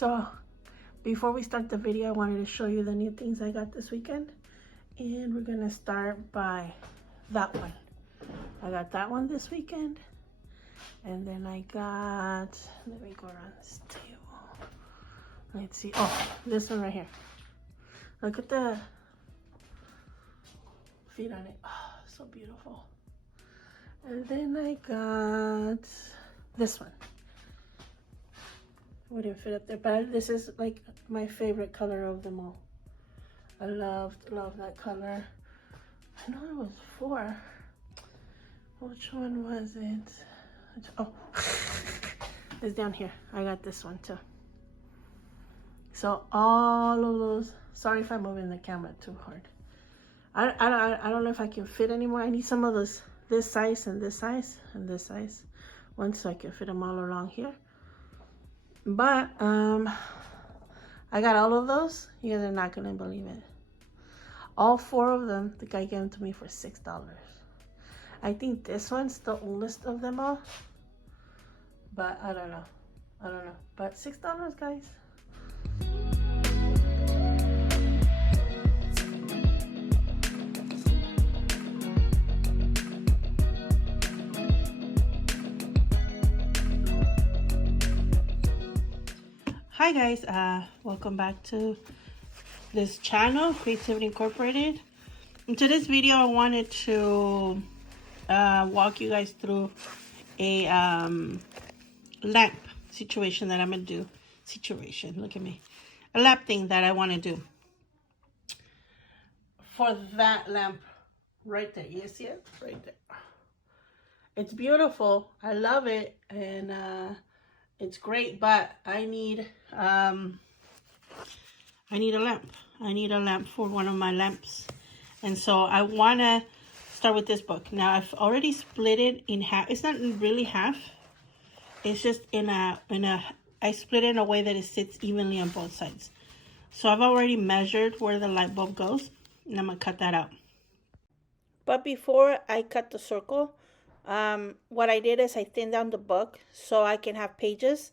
So before we start the video, I wanted to show you the new things I got this weekend. And we're gonna start by that one. I got that one this weekend. And then I got, let me go around this table. Let's see, oh, this one right here. Look at the feet on it. Oh, so beautiful. And then I got this one. Wouldn't fit up there, but this is like my favorite color of them all. I love that color. I know it was 4. Which one was it? Oh, it's down here. I got this one too. So all of those, sorry if I'm moving the camera too hard. I don't know if I can fit anymore. I need some of those, this size and this size and this size. One so I can fit them all along here. But I got all of those. You guys are not gonna believe it. All 4 of them, the guy gave them to me for $6. I think this one's the oldest of them all. But I don't know. But $6, guys. Hi guys, welcome back to this channel, Creativity Incorporated. In today's video, I wanted to walk you guys through a lamp situation that I'm gonna do. Look at me. A lamp thing that I want to do. For that lamp right there. You see it? Right there. It's beautiful. I love it. And it's great, but I need a lamp. I need a lamp for one of my lamps. And so I want to start with this book. Now I've already split it in half. It's not really half. It's just I split it in a way that it sits evenly on both sides. So I've already measured where the light bulb goes, and I'm gonna cut that out. But before I cut the circle, what I did is I thinned down the book so I can have pages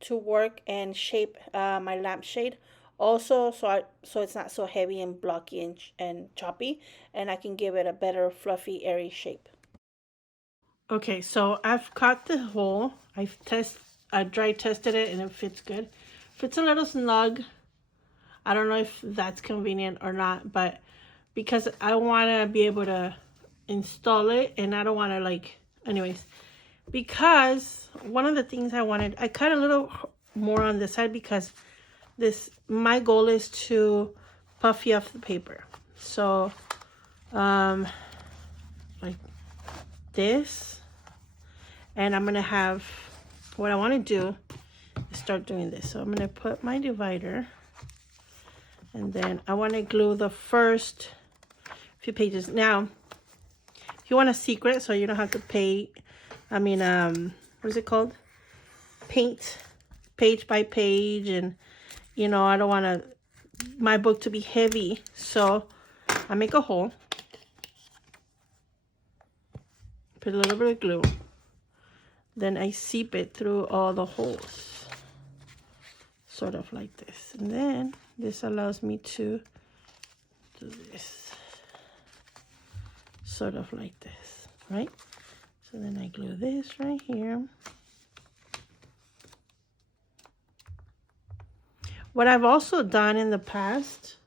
to work and shape my lampshade. Also, so it's not so heavy and blocky and choppy, and I can give it a better fluffy, airy shape. Okay, so I've cut the hole. I dry tested it and it fits good. Fits a little snug. I don't know if that's convenient or not, but because I want to be able to install it, and I don't want to anyways, because one of the things I cut a little more on this side because my goal is to puffy off the paper. So like this, and I'm gonna have, what I want to do is start doing this. So I'm gonna put my divider, and then I want to glue the first few pages. Now if you want a secret, so you don't have to pay, what is it called? Paint page by page, and I don't want my book to be heavy. So I make a hole, put a little bit of glue, then I seep it through all the holes, sort of like this. And then this allows me to do this. Sort of like this, right? So then I glue this right here. What I've also done in the past,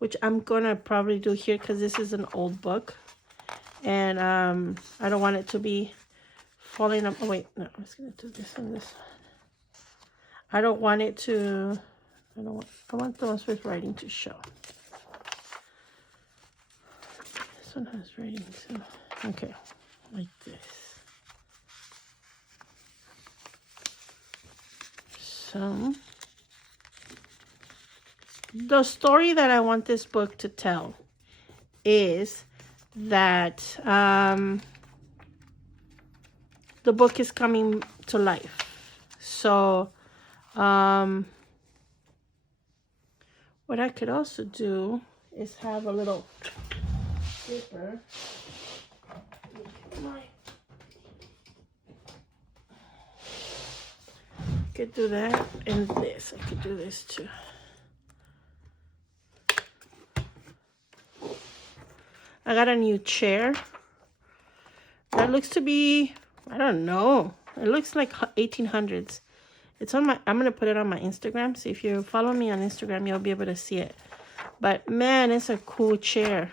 which I'm gonna probably do here because this is an old book, and I don't want it to be falling up. Oh wait, no, I'm just gonna do this one. I don't want it to. I want the ones with writing to show. This one has writing too. Okay, like this. So the story that I want this book to tell is that the book is coming to life. So what I could also do is have a little paper. could do that, and this. I could do this too. I got a new chair. That looks to be, I don't know. It looks like 1800s. It's on my, I'm going to put it on my Instagram. So if you follow me on Instagram, you'll be able to see it. But man, it's a cool chair.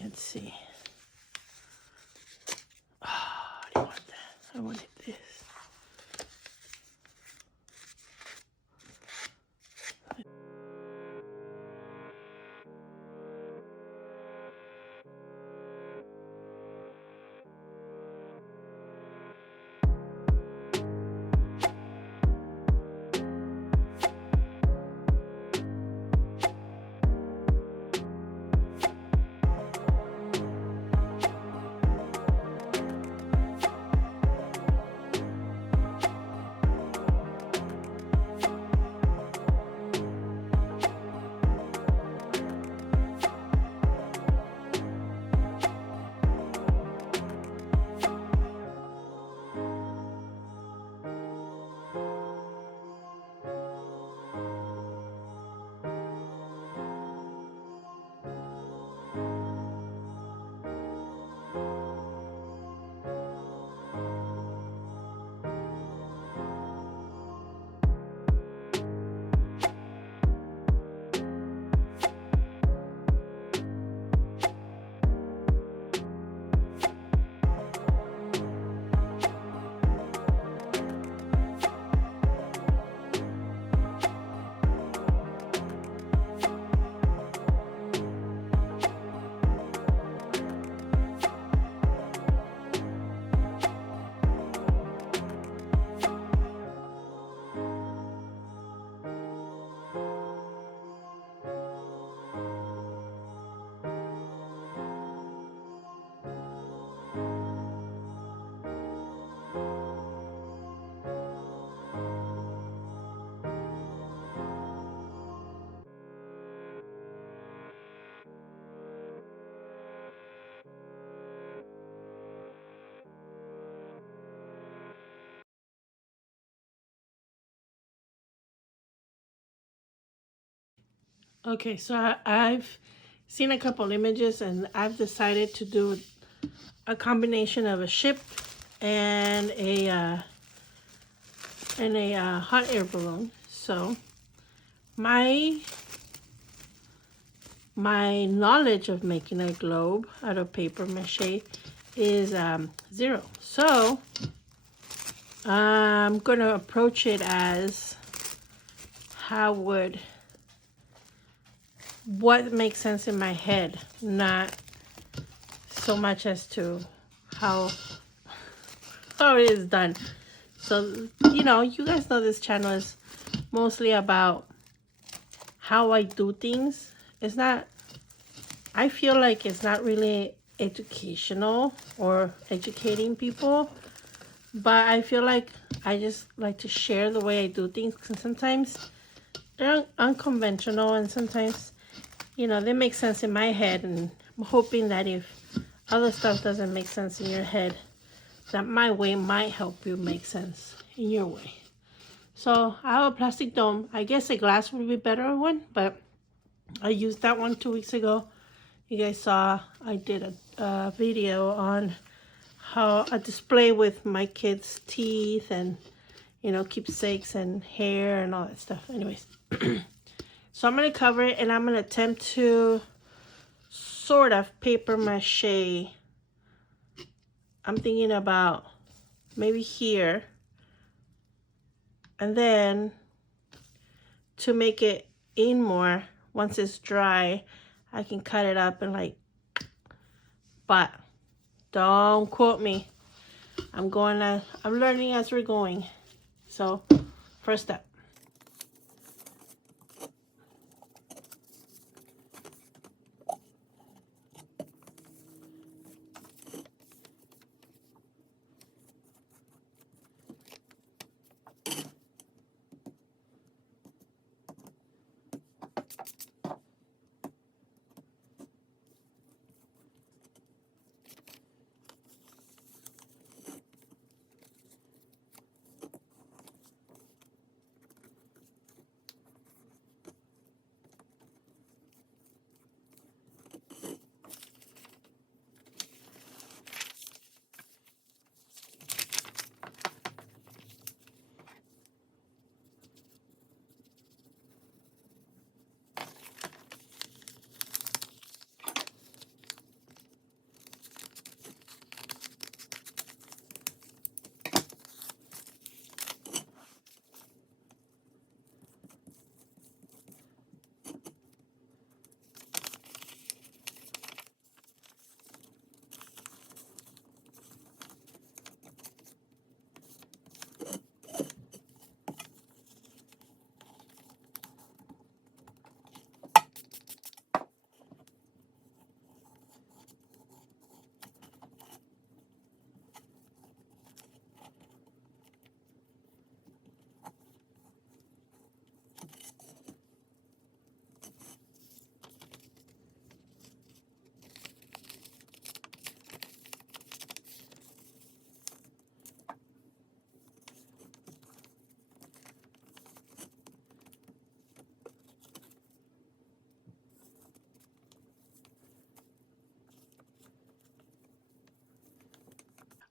Let's see. Oh, I don't want that. I wanted this. Okay, so I've seen a couple images and I've decided to do a combination of a ship and a hot air balloon. So my knowledge of making a globe out of paper mache is 0. So I'm gonna approach it as what makes sense in my head, not so much as to how it is done. So, you know, you guys know this channel is mostly about how I do things. It's not, I feel like it's not really educational or educating people, but I feel like I just like to share the way I do things, because sometimes they're unconventional and sometimes, you know, they make sense in my head, and I'm hoping that if other stuff doesn't make sense in your head, that my way might help you make sense in your way. So I have a plastic dome. I guess a glass would be better one, but I used that one 2 weeks ago. You guys saw I did a video on how a display with my kids' teeth and, you know, keepsakes and hair and all that stuff. Anyways. So I'm going to cover it and I'm going to attempt to sort of paper mache. I'm thinking about maybe here. And then to make it in more, once it's dry, I can cut it up and like, but don't quote me. I'm learning as we're going. So first step.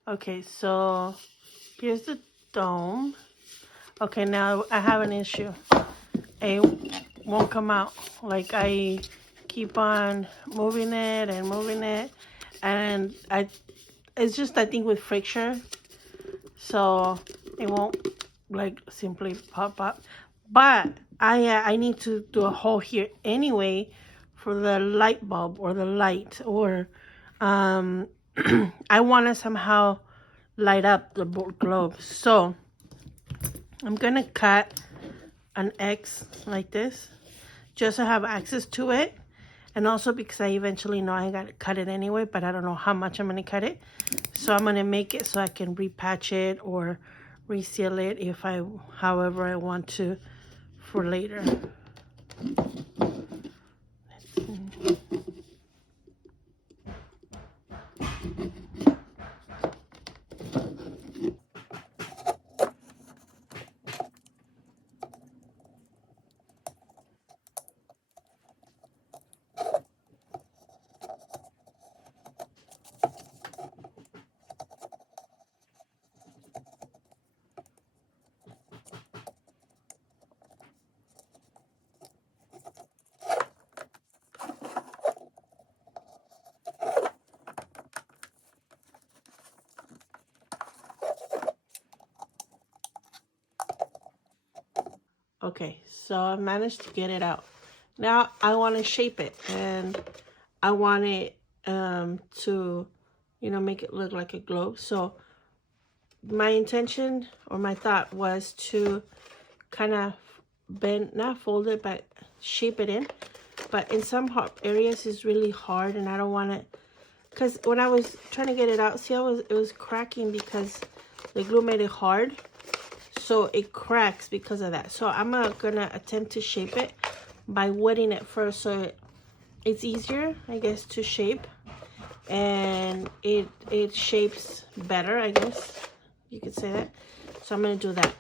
Okay, so here's the dome. Okay, now I have an issue. It won't come out. Like I keep on moving it and moving it, and it's just I think with friction, so it won't like simply pop up. But I need to do a hole here anyway for the light bulb or the light, or um I want to somehow light up the globe. So I'm gonna cut an X like this just to have access to it, and also because I eventually know I gotta cut it anyway, but I don't know how much I'm gonna cut it. So I'm gonna make it so I can repatch it or reseal it if I however I want to for later. Okay, so I managed to get it out. Now I want to shape it, and I want it to, make it look like a globe. So my intention or my thought was to kind of bend, not fold it, but shape it in. But in some areas it's really hard, and I don't want it, because when I was trying to get it out, see how it was cracking because the glue made it hard. So it cracks because of that. So I'm gonna attempt to shape it by wetting it first, so it's easier, I guess, to shape, and it shapes better, I guess you could say that. So I'm gonna do that.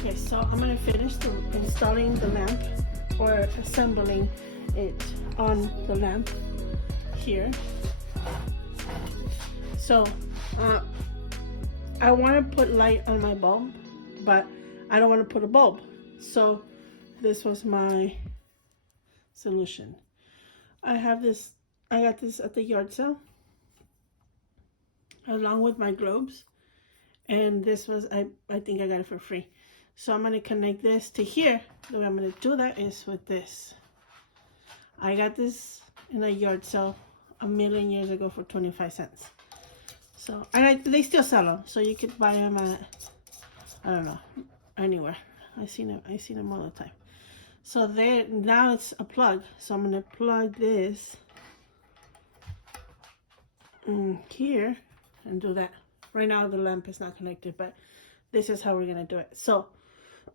Okay, so I'm gonna finish installing the lamp, or assembling it on the lamp here. So I want to put light on my bulb, but I don't want to put a bulb. So this was my solution. I got this at the yard sale along with my globes, and this was, I think I got it for free. So I'm going to connect this to here. The way I'm going to do that is with this. I got this in a yard sale a million years ago for 25 cents. So, and they still sell them, so you could buy them at, I don't know, anywhere. I seen them all the time. So there, now it's a plug. So I'm gonna plug this here and do that. Right now the lamp is not connected, but this is how we're gonna do it. So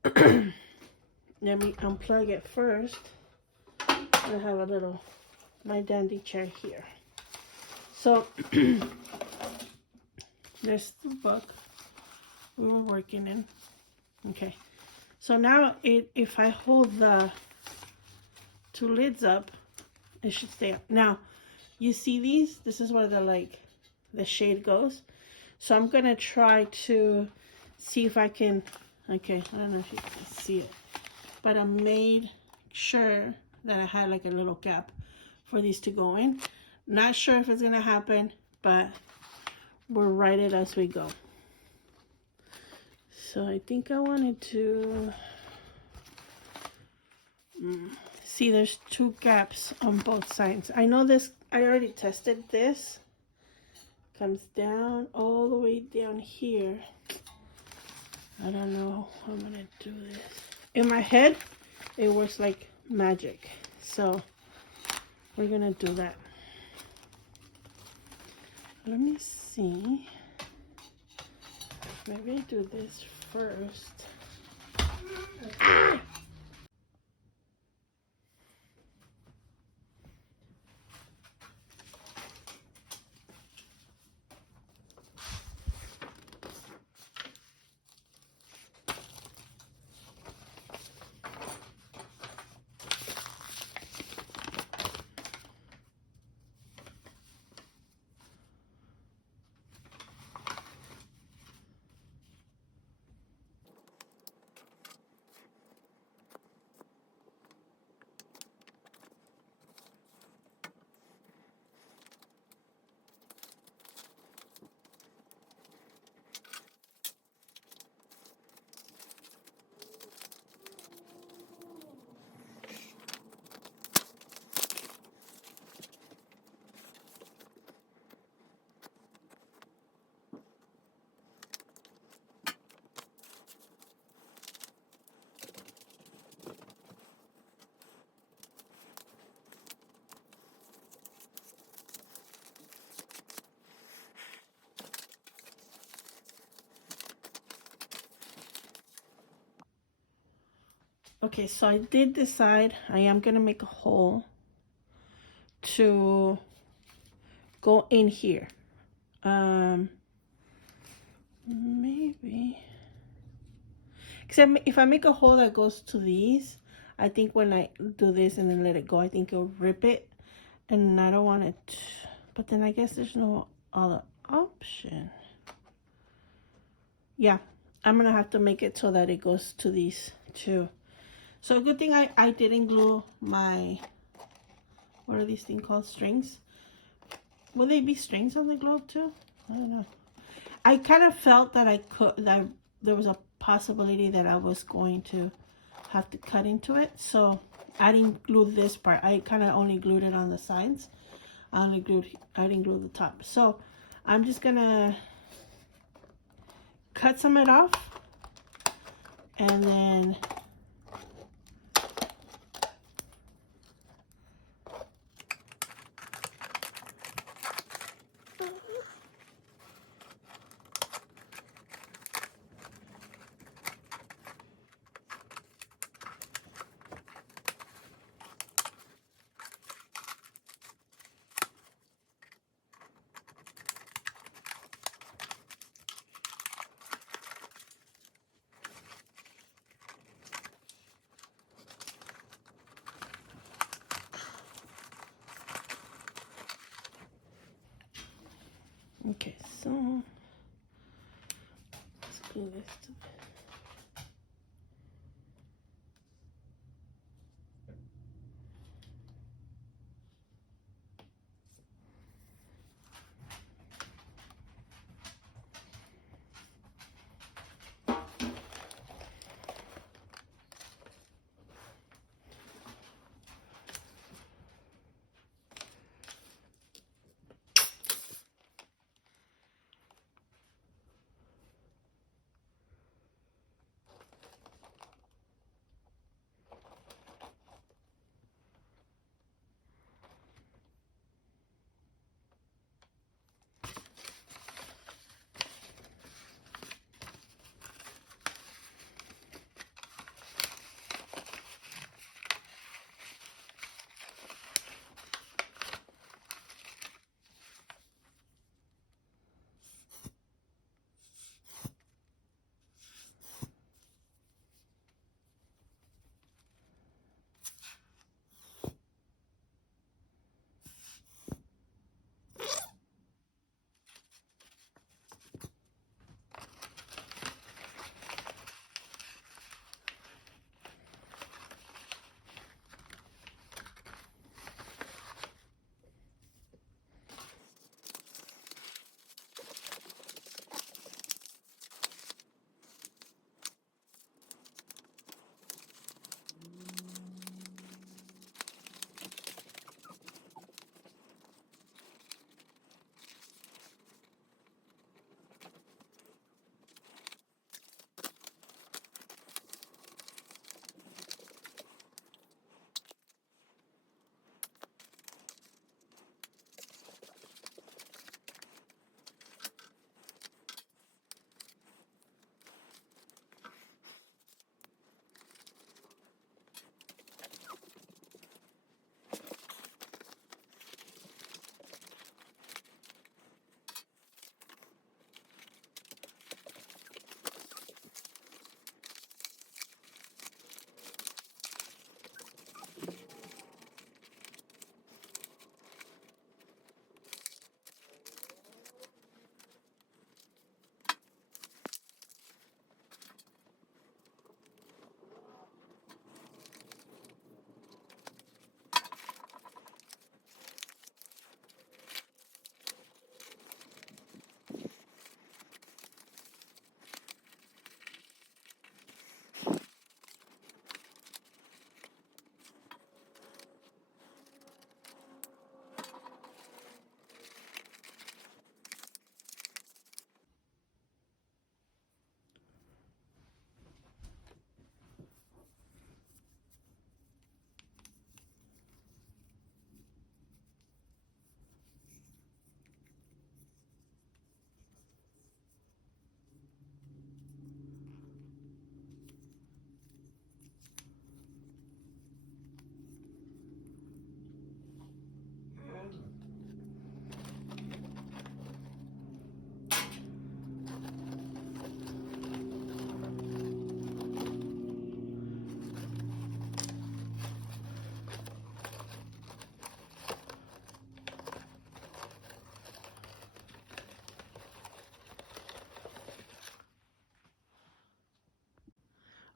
let me unplug it first. I have my dandy chair here. So there's the book we were working in. Okay, so now if I hold the two lids up, it should stay up. Now you see these, this is where the shade goes. So I'm gonna try to see if I can, okay, I don't know if you can see it, but I made sure that I had like a little gap for these to go in. Not sure if it's gonna happen, but we'll write it as we go. So I think I wanted to see, there's two gaps on both sides. I know this, I already tested this. Comes down all the way down here. I don't know how I'm gonna do this. In my head, it works like magic. So we're gonna do that. Let me see. Maybe I do this first. Okay. Okay, so I did decide I am gonna make a hole to go in here. Maybe, except if I make a hole that goes to these, I think when I do this and then let it go, I think it'll rip it, and I don't want it. But then I guess there's no other option. Yeah, I'm gonna have to make it so that it goes to these two. So good thing I didn't glue my, what are these things called, strings? Will they be strings on the globe too? I don't know. I kind of felt that that there was a possibility that I was going to have to cut into it. So I didn't glue this part. I kind of only glued it on the sides. I didn't glue the top. So I'm just gonna cut some of it off, and then so. Let's glue this to the...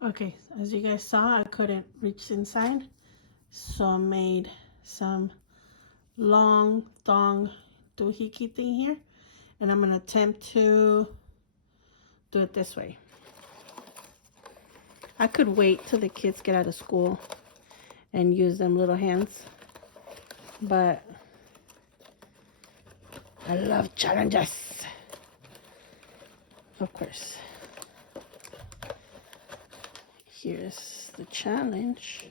Okay, as you guys saw, I couldn't reach inside, so I made some long thong doohickey thing here, and I'm gonna attempt to do it this way. I could wait till the kids get out of school and use them little hands, but I love challenges, of course. Here's the challenge.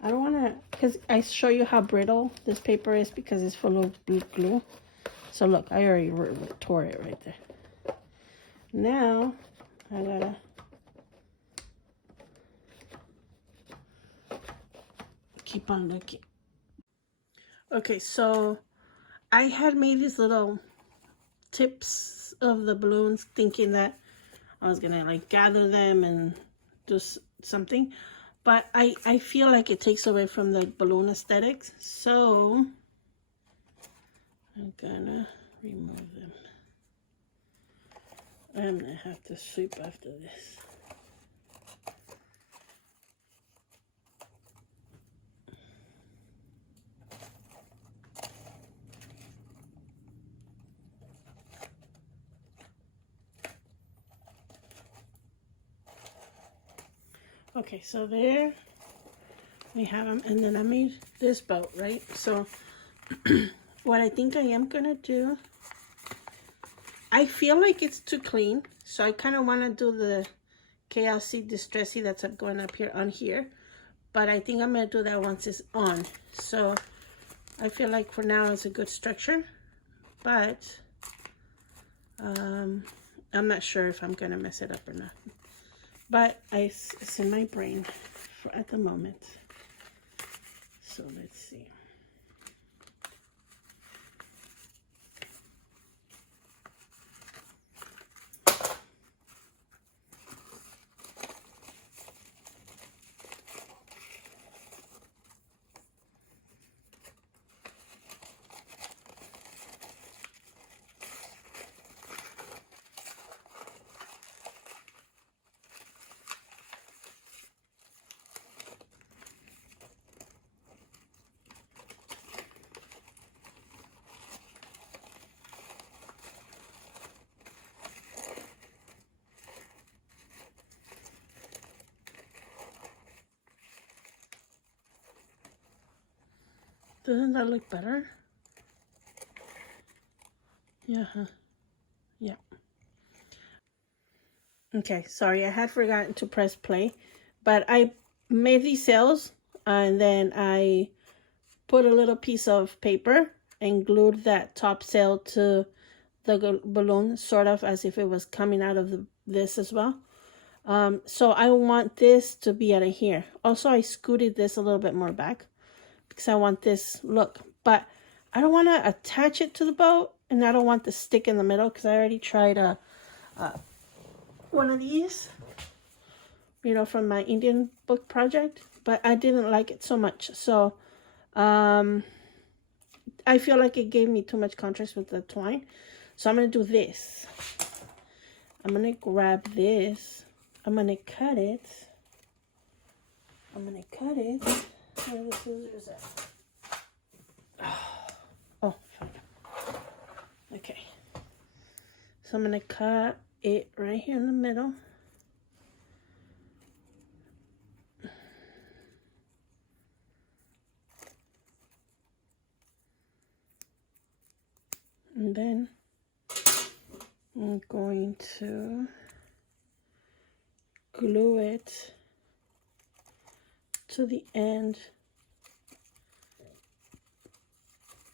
I don't want to, because I show you how brittle this paper is because it's full of glue. So look, I already tore it right there. Now, I gotta keep on looking. Okay, so I had made these little tips of the balloons thinking that I was gonna like gather them and do something, but I feel like it takes away from the balloon aesthetics, so I'm gonna remove them. I'm gonna have to sweep after this. Okay, so there we have them, and then I made this boat, right? So what I think I am gonna do, I feel like it's too clean, so I kind of want to do the KLC Distressy that's going up here on here, but I think I'm gonna do that once it's on. So I feel like for now it's a good structure, but I'm not sure if I'm gonna mess it up or not. But it's in my brain at the moment. So let's see. Doesn't that look better? Yeah. Yeah. Okay, sorry, I had forgotten to press play, but I made these sails and then I put a little piece of paper and glued that top sail to the balloon, sort of as if it was coming out of this as well. So I want this to be out of here. Also, I scooted this a little bit more back because I want this look, but I don't want to attach it to the boat, and I don't want the stick in the middle because I already tried one of these, you know, from my Indian book project, but I didn't like it so much. So I feel like it gave me too much contrast with the twine. So I'm going to do this. I'm going to grab this. I'm going to cut it. Where are the scissors at? Oh, fine. Okay. So I'm going to cut it right here in the middle. And then I'm going to glue it to the end.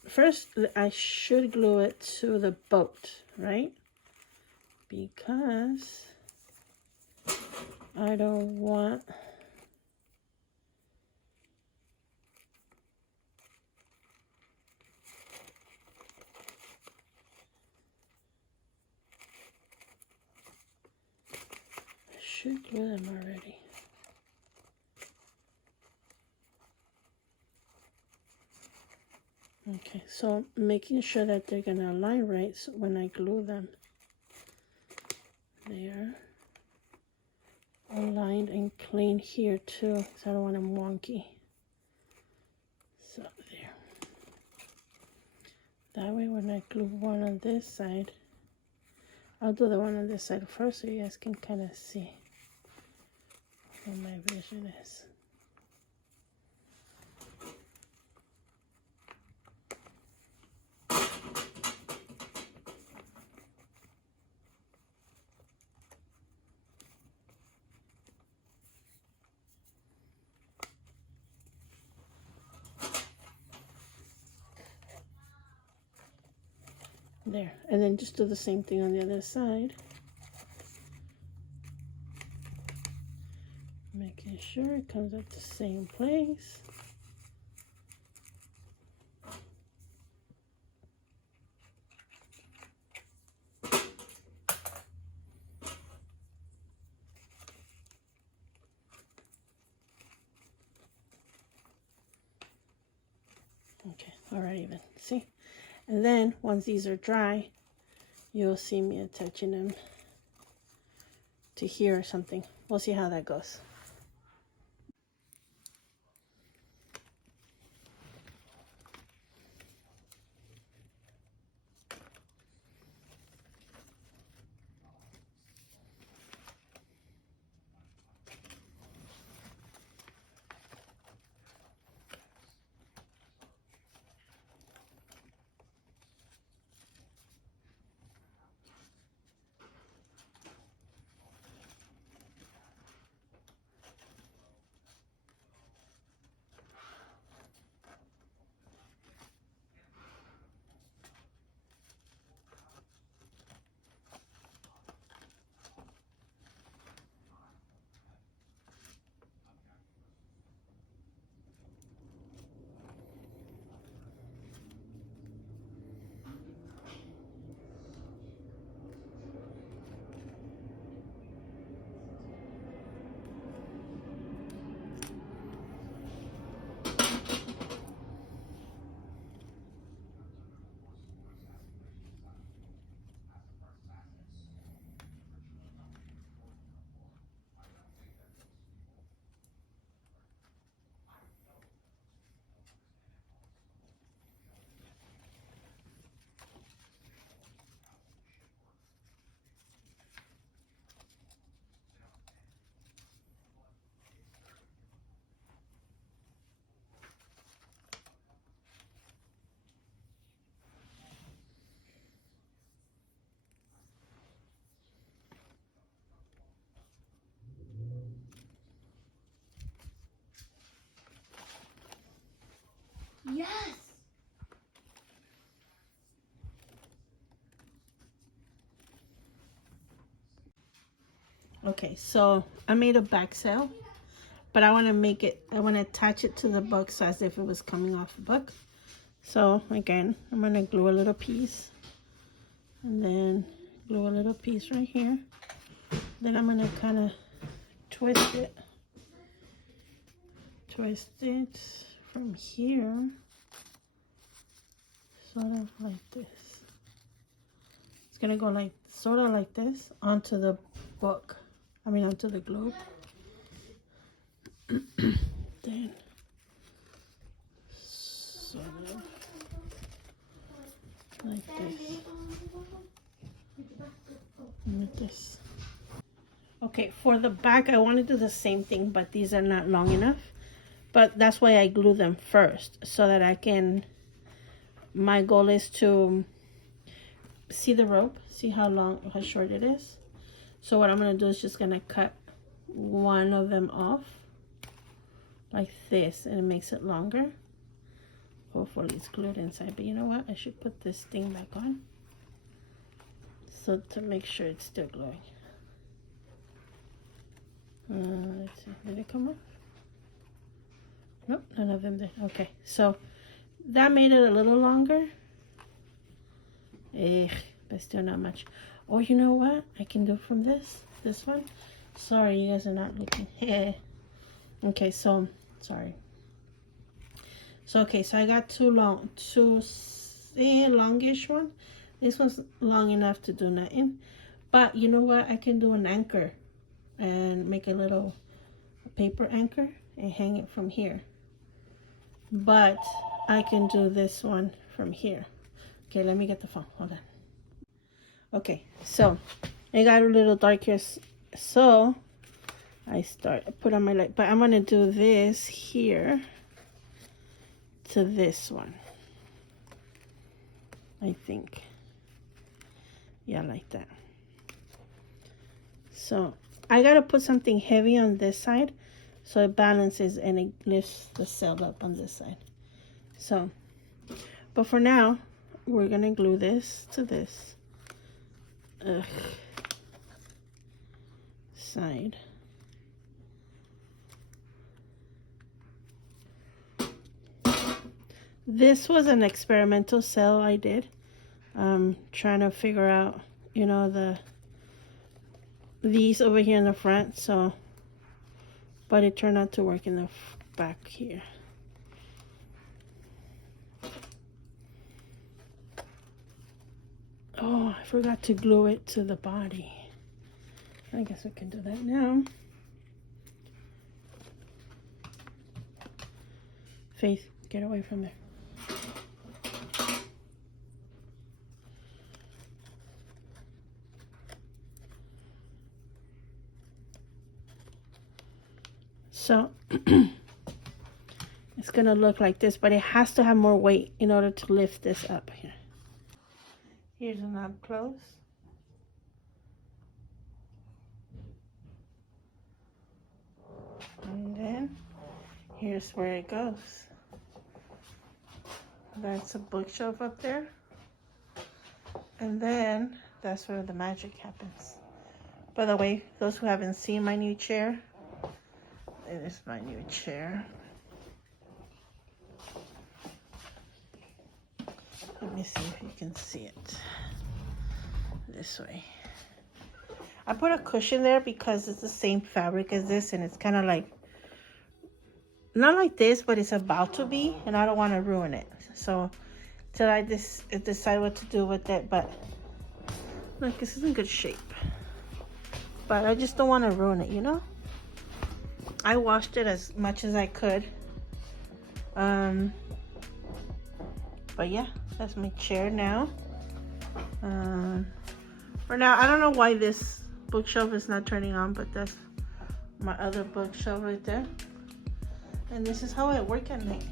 First, I should glue it to the boat, right? Because I don't want I should glue them already. Okay, so making sure that they're gonna align right so when I glue them. They're aligned and clean here too, so I don't want them wonky. So there. That way when I glue one on this side, I'll do the one on this side first so you guys can kind of see what my vision is. There, and then just do the same thing on the other side. Making sure it comes at the same place. Okay, alright, even see, And then once these are dry, you'll see me attaching them to here or something. We'll see how that goes. Yes. Okay, so I made a back sail, but I want to make it, I want to attach it to the book so as if it was coming off the book. So again, I'm going to glue a little piece and then glue a little piece right here. Then I'm going to kind of twist it from here, sort of like this. It's going to go like, sort of like this onto the book. I mean, onto the glue. Then, sort of like this. Like this. Okay, for the back, I want to do the same thing, but these are not long enough. But that's why I glue them first, so that I can, my goal is to see the rope, see how long, how short it is. So what I'm going to do is just going to cut one of them off like this, and it makes it longer. Hopefully it's glued inside, but you know what? I should put this thing back on, so to make sure it's still gluing. Let's see, did it come off? Nope, none of them did. Okay, so that made it a little longer. But still not much. Oh, you know what? I can do from this one. Sorry, you guys are not looking. Okay, so, sorry. So, okay, so I got two longish one. This one's long enough to do nothing. But you know what? I can do an anchor and make a little paper anchor and hang it from here. But I can do this one from here. Okay, let me get the phone. Hold on. Okay, so it got a little dark here, so I put on my light. But I'm gonna do this here to this one. I think, yeah, like that. So I gotta put something heavy on this side, so it balances and it lifts the sail up on this side. So, but for now, we're gonna glue this to this side. This was an experimental sail I did, trying to figure out, you know, these over here in the front. So, but it turned out to work in the back here. Oh, I forgot to glue it to the body. I guess we can do that now. Faith, get away from there. So it's gonna look like this, but it has to have more weight in order to lift this up here. Here's an up close. And then here's where it goes. That's a bookshelf up there. And then that's where the magic happens. By the way, those who haven't seen my new chair, it is my new chair. Let me see if you can see it this way. I put a cushion there because it's the same fabric as this, and it's kind of like, not like this, but it's about to be, and I don't want to ruin it. So till I decide what to do with it, but look, this is in good shape. But I just don't want to ruin it, you know? I washed it as much as I could. But yeah, that's my chair now. For now, I don't know why this bookshelf is not turning on, but that's my other bookshelf right there. And this is how I work at night.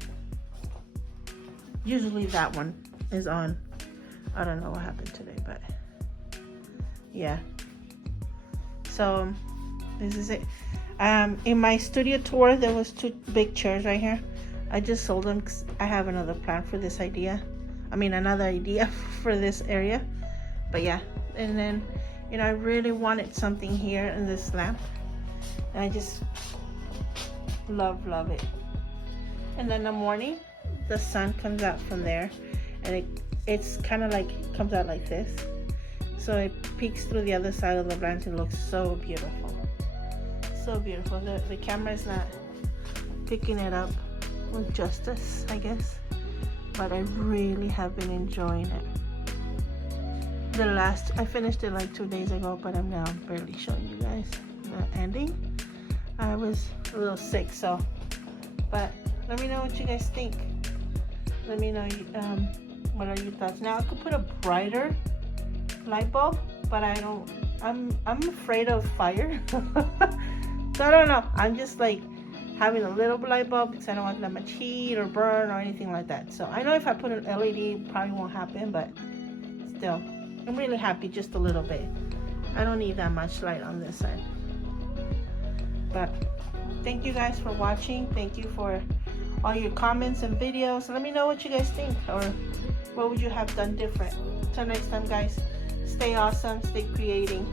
Usually that one is on. I don't know what happened today, but yeah. So this is it. In my studio tour, there was 2 big chairs right here. I just sold them because I have another plan for this idea. Another idea for this area. But yeah, and then, you know, I really wanted something here in this lamp. And I just love it. And then in the morning, the sun comes out from there. And it's kind of like, comes out like this. So it peeks through the other side of the branch and looks so beautiful. So beautiful. The camera is not picking it up with justice, I guess, but I really have been enjoying it. I finished it like 2 days ago, but I'm now barely showing you guys the ending. I was a little sick, so, but let me know what you guys think. Let me know what are your thoughts. Now I could put a brighter light bulb, but I'm afraid of fire. So I don't know. I'm just like having a little light bulb because I don't want that much heat or burn or anything like that. So I know if I put an LED, it probably won't happen, but still, I'm really happy just a little bit. I don't need that much light on this side. But thank you guys for watching. Thank you for all your comments and videos. Let me know what you guys think, or what would you have done different. Till next time, guys, stay awesome, stay creative.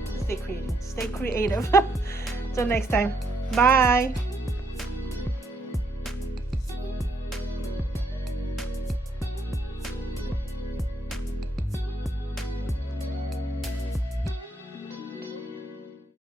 Till next time, bye.